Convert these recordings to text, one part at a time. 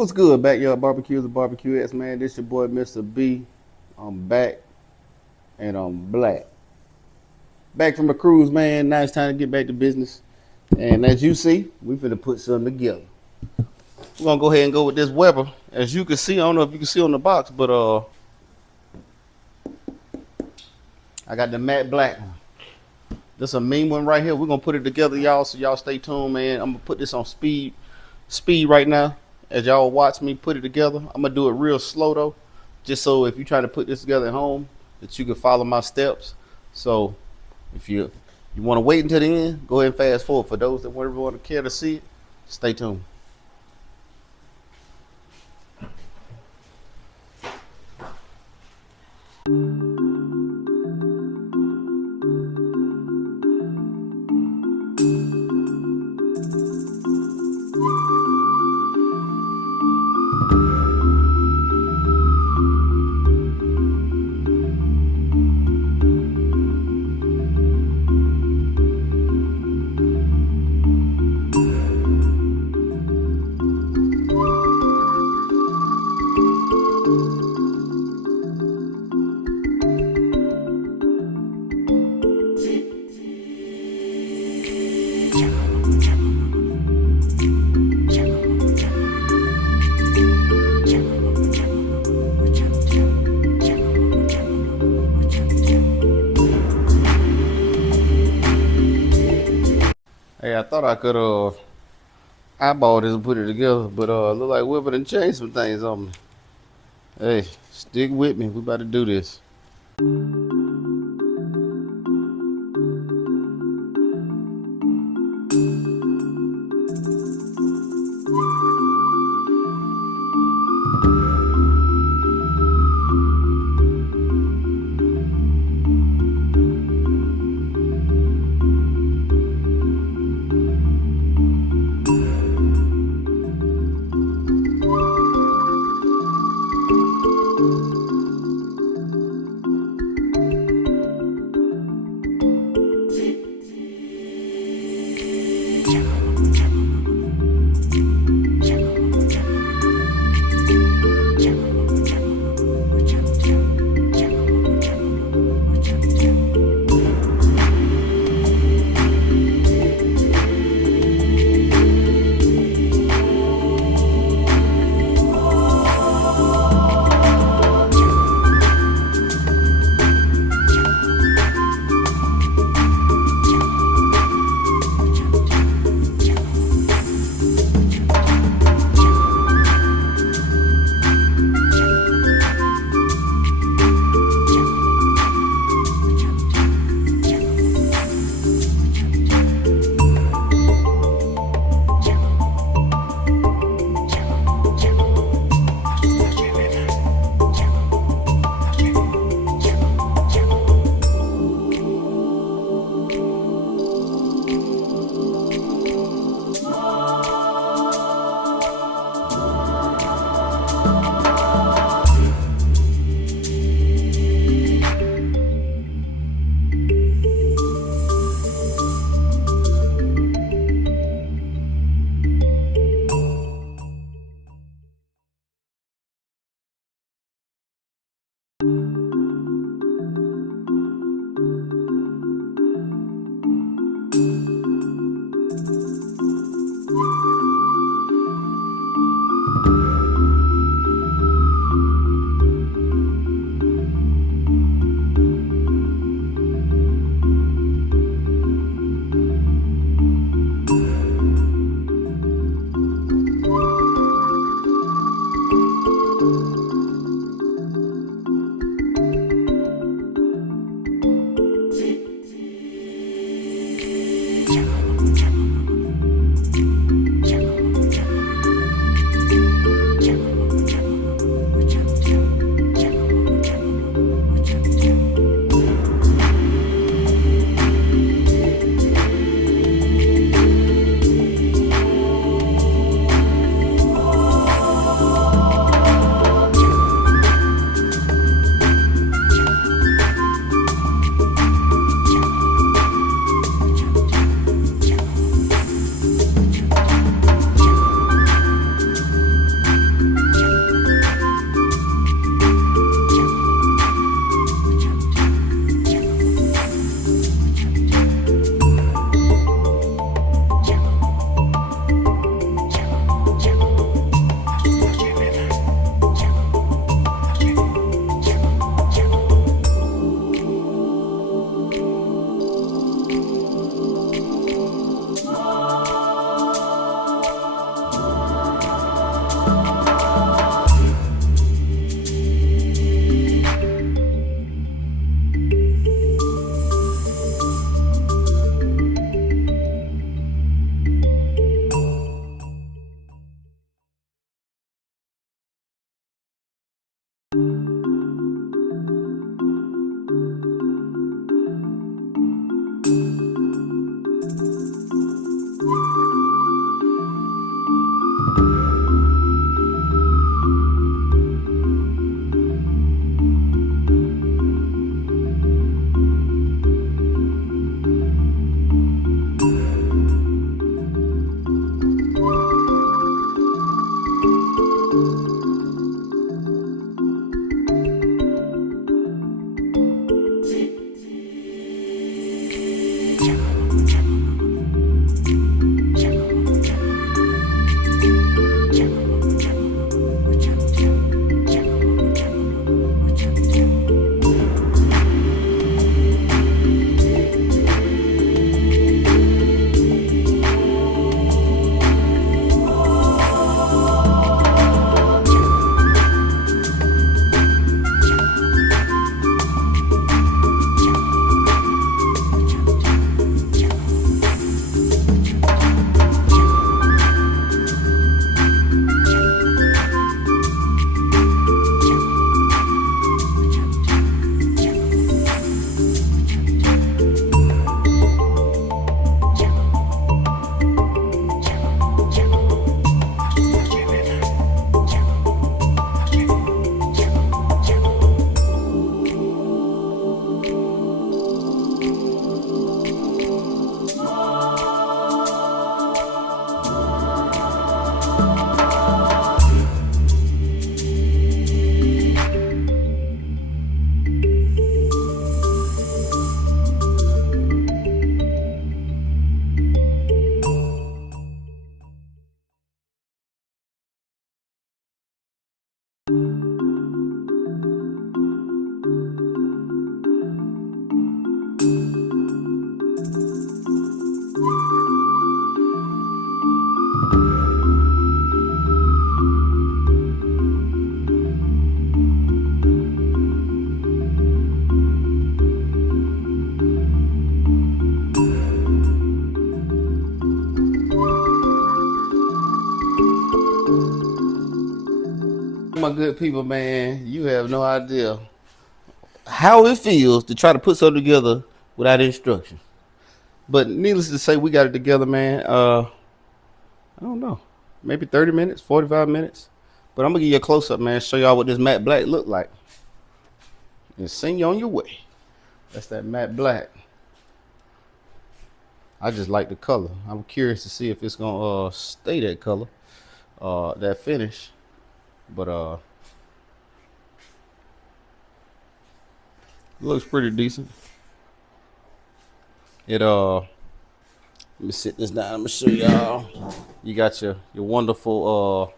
What's good, Backyard Barbecues and BBQ-X, man? This your boy, Mr. B. I'm back and I'm black. Back from a cruise, man. Now it's time to get back to business. And as you see, we finna put something together. We're gonna go ahead and go with this Weber. As you can see, I don't know if you can see on the box, but I got the matte black one. This a mean one right here. We're gonna put it together, y'all. So y'all stay tuned, man. I'm gonna put this on speed right now. As y'all watch me put it together, I'm gonna do it real slow though, just so if you try to put this together at home, that you can follow my steps. So if you want to wait until the end, go ahead and fast forward. For those that want to care to see it, stay tuned. Hey, I thought I could eyeball this and put it together, but look like Weber done changed some things on me. Hey, stick with me. We about to do this. My good people, man, you have no idea how it feels to try to put something together without instructions. But needless to say, we got it together, man. I don't know, maybe 30 minutes, 45 minutes. But I'm gonna give you a close up, man. Show y'all what this matte black look like, and send you on your way. That's that matte black. I just like the color. I'm curious to see if it's gonna stay that color, that finish. But looks pretty decent. It let me sit this down. I'm gonna show y'all. You got your wonderful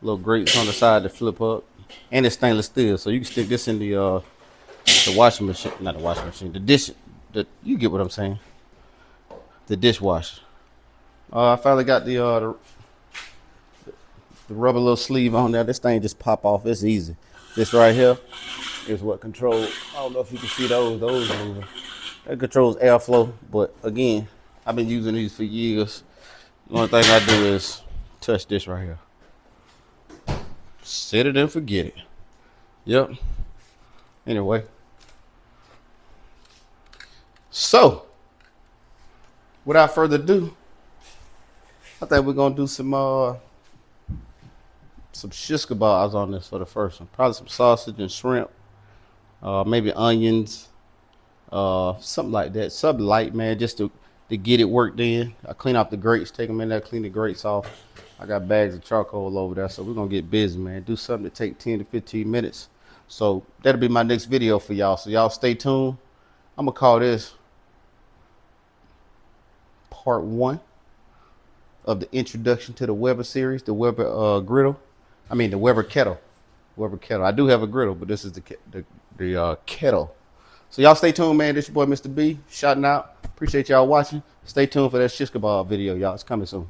little grates on the side that flip up, and it's stainless steel, so you can stick this in the washing machine. Not the washing machine. The dish. You get what I'm saying. The dishwasher. I finally got the rubber little sleeve on there. This thing just pop off. It's easy. This right here is what controls. I don't know if you can see those moving. That controls airflow. But again, I've been using these for years. The only thing I do is touch this right here. Set it and forget it. Yep. Anyway. So, without further ado, I think we're gonna do some shish kebabs on this for the first one. Probably some sausage and shrimp, maybe onions, something like that. Something light, man, just to get it worked in. I clean off the grates, take them in there, clean the grates off. I got bags of charcoal over there, so we're gonna get busy, man. Do something to take 10 to 15 minutes. So that'll be my next video for y'all. So y'all stay tuned. I'm gonna call this part 1 of the introduction to the Weber series, the Weber griddle. I mean the Weber kettle. Weber kettle. I do have a griddle, but this is the kettle. So y'all stay tuned, man. This your boy Mr. B, shouting out. Appreciate y'all watching. Stay tuned for that shish kebab video, y'all. It's coming soon.